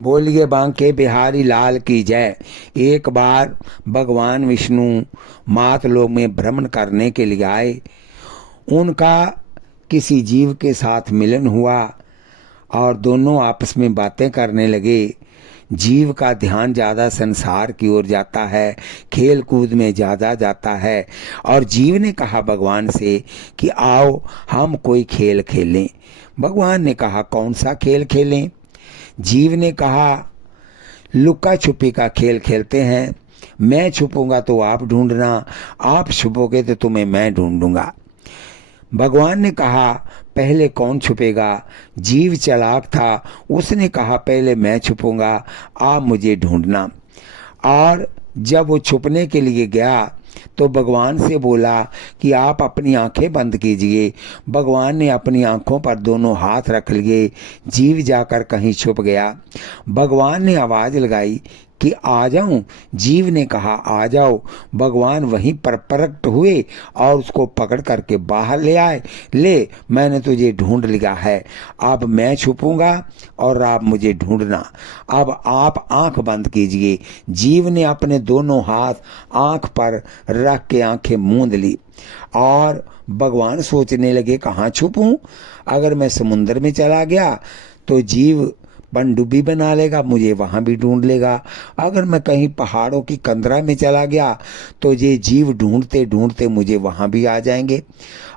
बोलिए बांके बिहारी लाल की जय। एक बार भगवान विष्णु मातलोक में भ्रमण करने के लिए आए। उनका किसी जीव के साथ मिलन हुआ और दोनों आपस में बातें करने लगे। जीव का ध्यान ज़्यादा संसार की ओर जाता है, खेल कूद में ज़्यादा जाता है। और जीव ने कहा भगवान से कि आओ हम कोई खेल खेलें। भगवान ने कहा कौन सा खेल खेलें? जीव ने कहा लुका छुपी का खेल खेलते हैं। मैं छुपूंगा तो आप ढूंढना, आप छुपोगे तो तुम्हें मैं ढूंढूंगा। भगवान ने कहा पहले कौन छुपेगा? जीव चालाक था, उसने कहा पहले मैं छुपूंगा, आप मुझे ढूंढना। और जब वो छुपने के लिए गया तो भगवान से बोला कि आप अपनी आंखें बंद कीजिए। भगवान ने अपनी आंखों पर दोनों हाथ रख लिए। जीव जाकर कहीं छुप गया। भगवान ने आवाज़ लगाई कि आ जाऊं। जीव ने कहा आ जाओ। भगवान वहीं पर प्रकट हुए और उसको पकड़ करके बाहर ले आए। ले, मैंने तुझे ढूंढ लिया है, अब मैं छुपूंगा और आप मुझे ढूंढना। अब आप आंख बंद कीजिए। जीव ने अपने दोनों हाथ आंख पर रख के आंखें मूंद ली और भगवान सोचने लगे कहाँ छुपूं? अगर मैं समुद्र में चला गया तो जीव पनडुब्बी बना लेगा, मुझे वहाँ भी ढूंढ लेगा। अगर मैं कहीं पहाड़ों की कंदरा में चला गया तो ये जीव ढूंढते ढूंढते मुझे वहाँ भी आ जाएंगे।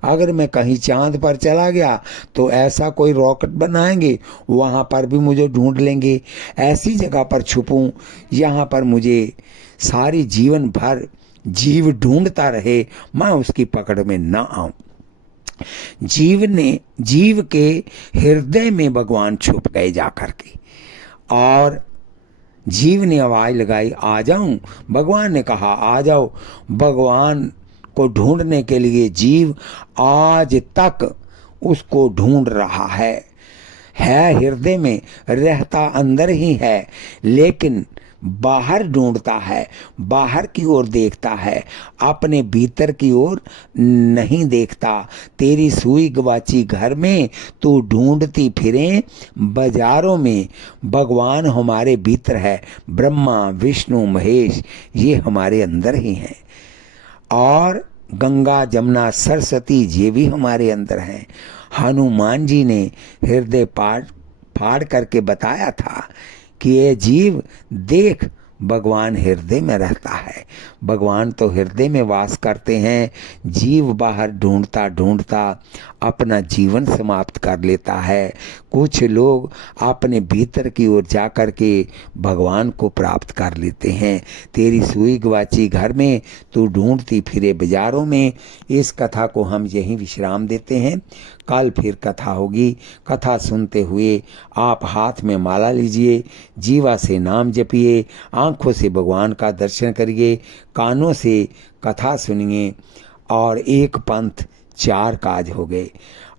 अगर मैं कहीं चांद पर चला गया तो ऐसा कोई रॉकेट बनाएंगे, वहाँ पर भी मुझे ढूंढ लेंगे। ऐसी जगह पर छुपूं यहाँ पर मुझे सारी जीवन भर जीव ढूंढता रहे, मैं उसकी पकड़ में न आऊं। जीव के हृदय में भगवान छुप गए जाकर के। और जीव ने आवाज लगाई आ जाऊं। भगवान ने कहा आ जाओ। भगवान को ढूंढने के लिए जीव आज तक उसको ढूंढ रहा है हृदय में, रहता अंदर ही है, लेकिन बाहर ढूंढता है, बाहर की ओर देखता है, अपने भीतर की ओर नहीं देखता। तेरी सुई गवाची घर में, तू ढूंढती फिरे बाजारों में। भगवान हमारे भीतर है, ब्रह्मा विष्णु महेश ये हमारे अंदर ही हैं। और गंगा जमुना सरस्वती ये भी हमारे अंदर हैं। हनुमान जी ने हृदय फाड़ करके बताया था कि ये जीव देख, भगवान हृदय में रहता है। भगवान तो हृदय में वास करते हैं। जीव बाहर ढूंढता ढूंढता अपना जीवन समाप्त कर लेता है। कुछ लोग अपने भीतर की ओर जा कर के भगवान को प्राप्त कर लेते हैं। तेरी सुई गवाची घर में, तू ढूंढती फिरे बाजारों में। इस कथा को हम यहीं विश्राम देते हैं। कल फिर कथा होगी। कथा सुनते हुए आप हाथ में माला लीजिए, जीवा से नाम जपिए, आँखों से भगवान का दर्शन करिए, कानों से कथा सुनिए। और एक पंथ चार काज हो गए।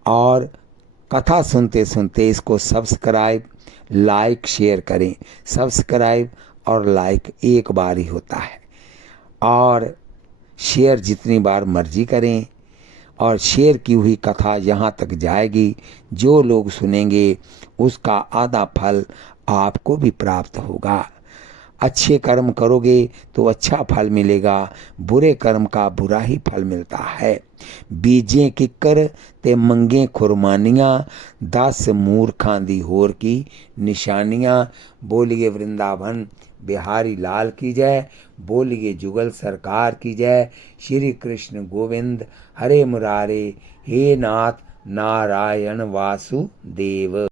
और कथा सुनते सुनते इसको सब्सक्राइब लाइक शेयर करें। सब्सक्राइब और लाइक एक बार ही होता है, और शेयर जितनी बार मर्जी करें। और शेयर की हुई कथा यहाँ तक जाएगी, जो लोग सुनेंगे उसका आधा फल आपको भी प्राप्त होगा। अच्छे कर्म करोगे तो अच्छा फल मिलेगा, बुरे कर्म का बुरा ही फल मिलता है। बीजें किकर ते मंगे खुरमानियाँ, 10 मूर्खां दी होर की निशानियाँ। बोलिए वृंदावन बिहारी लाल की जय। बोलिए जुगल सरकार की जय। श्री कृष्ण गोविंद हरे मुरारे, हे नाथ नारायण वासुदेव।